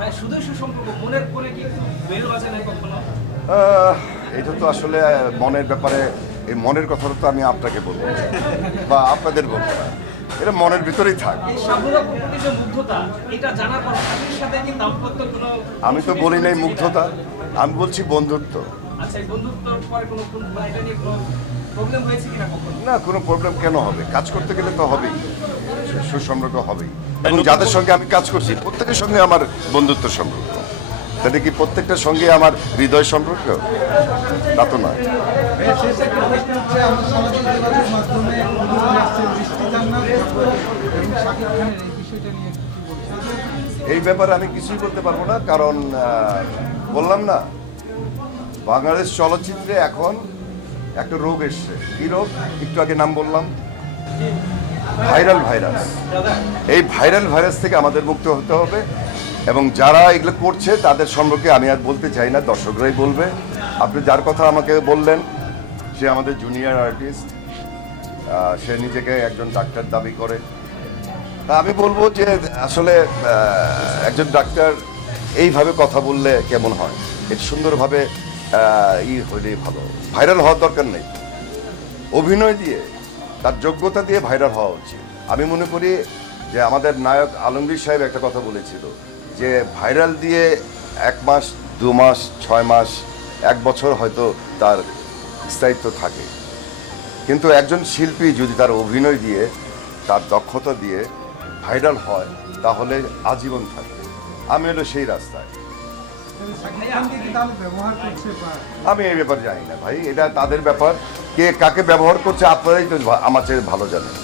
ভাই শুধুই সুসম্পর্ক মনের কোণে কি বেল বাজে নাই কখনো? এটা তো আসলে মনের ব্যাপারে এই মনের কথাটা তো আমি আপনাকে বলব। বা আপনাদের বলব এটা মনের ভিতরেই থাক। আমি তো বলি নাই মুগ্ধতা। আমি বলছি বন্ধুত্ব। আচ্ছা না কোনো প্রবলেম কেন হবে? কাজ করতে গেলে তো হবেই। সুসম্পর্ক হবেই। এবং যাদের সঙ্গে আমি কাজ করছি প্রত্যেকের সঙ্গে আমার বন্ধুত্ব সম্পর্ক। তাতে কি প্রত্যেকটার সঙ্গে আমার হৃদয় সম্পর্ক? তা তো নয়। এই ব্যাপারে আমি কিছুই বলতে পারব না কারণ বললাম না বাংলাদেশ চলচ্চিত্রে এখন একটা রোগ এসছে। কি রোগ? একটু আগে নাম বললাম। Viral virus. এই ভাইরাল ভাইরাস থেকে আমাদের মুক্ত হতে হবে এবং যারা এগুলো করছে, তাদের সম্পর্কে আমি আর বলতে চাই না, দর্শকরাই বলবে। আপনি যার কথা আমাকে বললেন, সে আমাদের জুনিয়র আর্টিস্ট সে নিজেকে একজন ডাক্তার দাবি করে। তা আমি বলব যে, আসলে একজন ডাক্তার এইভাবে কথা বললে কেমন হয়? এটা সুন্দরভাবে ই হইলেই ভালো। ভাইরাল হওয়ার দরকার নেই। অভিনয় দিয়ে তার যোগ্যতা দিয়ে ভাইরাল হওয়া উচিত। আমি মনে করি যে আমাদের নায়ক আলমগীর সাহেব একটা কথা বলেছিল যে ভাইরাল দিয়ে এক মাস, দু মাস, ছয় মাস, এক বছর হয়তো তার স্থায়িত্ব থাকে। কিন্তু একজন শিল্পী যদি তার অভিনয় দিয়ে, তার দক্ষতা দিয়ে ভাইরাল হয়, তাহলে আজীবন থাকবে। আমি হলো সেই রাস্তায়। আমি এই ব্যাপারে জানি না ভাই, এটা তাদের ব্যাপার। কে কাকে ব্যবহার করছে, আপনারাই তো আমার চেয়ে ভালো জানেন।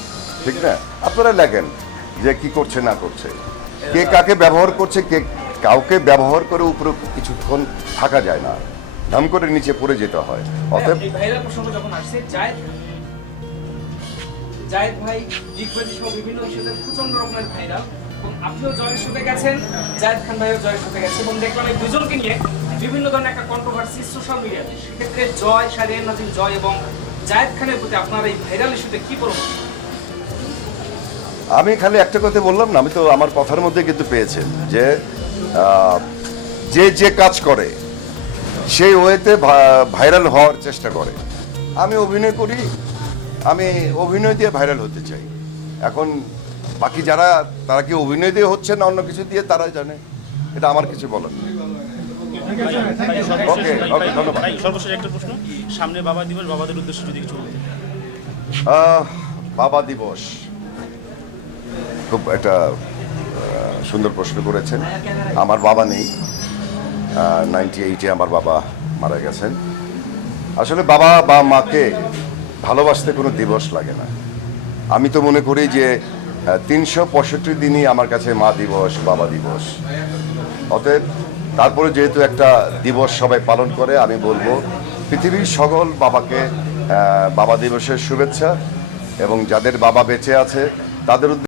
ঠিক না? আপনারা লেখেন যে কি করছে, না করছে। কে কাকে ব্যবহার করছে, কে কাউকে ব্যবহার করে উপরে কিছুক্ষণ থাকা যায় না। ধাম করে নিচে পড়ে যেতে হয়। অতএব বিভিন্ন প্রচণ্ড রকমের ভাইরাল। এবং আপনিও জয়ের সাথে গেছেন, জায়েদ খান ভাইও জয়ের সাথে গেছে এবং দেখলাম এই দুজনকে নিয়ে বিভিন্ন ধরনের একটা কন্ট্রোভার্সি সোশ্যাল মিডিয়াতে সেক্ষেত্রে জয় শারিয়ান নাজিম জয় এবং জায়েদ খানের প্রতি আপনার এই ভাইরাল ইস্যুতে কি পরামর্শ আমি খালি একটা কথা বললাম না, আমি তো আমার কথার মধ্যে কিন্তু পেয়েছেন যে যে যে কাজ করে, সেই ওয়েতে ভাইরাল হওয়ার চেষ্টা করে। আমি অভিনয় করি, আমি অভিনয় দিয়ে ভাইরাল হতে চাই। এখন বাকি যারা তারা কি অভিনয় দিয়ে হচ্ছে না অন্য কিছু দিয়ে তারা জানে। এটা আমার কিছু বলার ওকে ওকে ধন্যবাদ। সর্বশেষ একটা প্রশ্ন। সামনে বাবা দিবস বাবাদের উদ্দেশ্যে যদি কিছু বাবা দিবস। খুব একটা সুন্দর প্রশ্ন করেছেন। আমার বাবা নেই। নাইনটি এইটে আমার বাবা মারা গেছেন। আসলে বাবা বা মাকে ভালোবাসতে কোনো দিবস লাগে না। আমি তো মনে করি যে তিনশো পঁয়ষট্টি দিনই আমার কাছে মা দিবস, বাবা দিবস। অতএব তারপরে যেহেতু একটা দিবস সবাই পালন করে, আমি বলব পৃথিবীর সকল বাবাকে বাবা দিবসের শুভেচ্ছা এবং যাদের বাবা বেঁচে আছে, তাদের